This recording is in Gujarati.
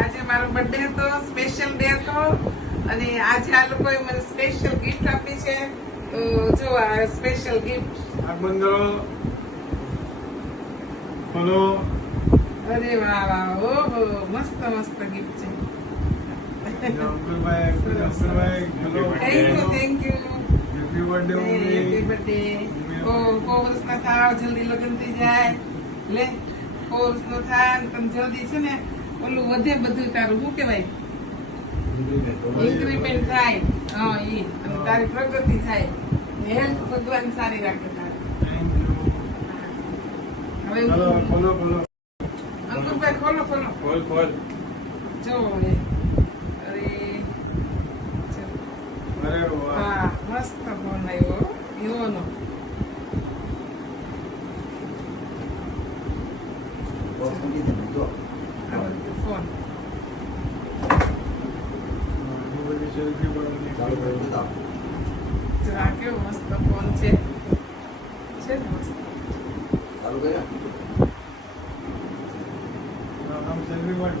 આજે મારો બર્થડે હતો, સ્પેશિયલ ડે હતો અને આજે આ લોકોએ મને સ્પેશિયલ ગિફ્ટ આપી છે. તો જો આ સ્પેશિયલ ગિફ્ટ. આગમન કરો. બોલો. અરે વાહ વાહ, ઓહો મસ્ત મસ્ત ગિફ્ટ છે. અંકુરભાઈ, hello. Thank you. Happy birthday mummy. Happy birthday. કો વર્ષના થાવ, જલ્દી લગ્ન થઈ જાય. લે 4 વર્ષનો થાય ને તને જલ્દી છે ને ઓલું વધે બધું તારું શું કહેવાય, ઇન્ક્રીમેન્ટ થાય. હા ઈ અને તારી પ્રગતિ થાય, હેલ્થ ભગવાન સારી રાખે તારી. Thank you. હવે ચલો ખોલો ખોલો. અંકુરભાઈ ખોલો ખોલો. ખોલ ખોલ. જો હવે અરે ચલો. અરે વાહ. હા મસ્ત ફોન આવ્યો વિવોનો. આ બધું ફોન બધી સેલ્ફી પડવાની. જો આ કેવો મસ્ત ફોન છે. છે ને મસ્ત. આમ સેલ્ફી પાડ.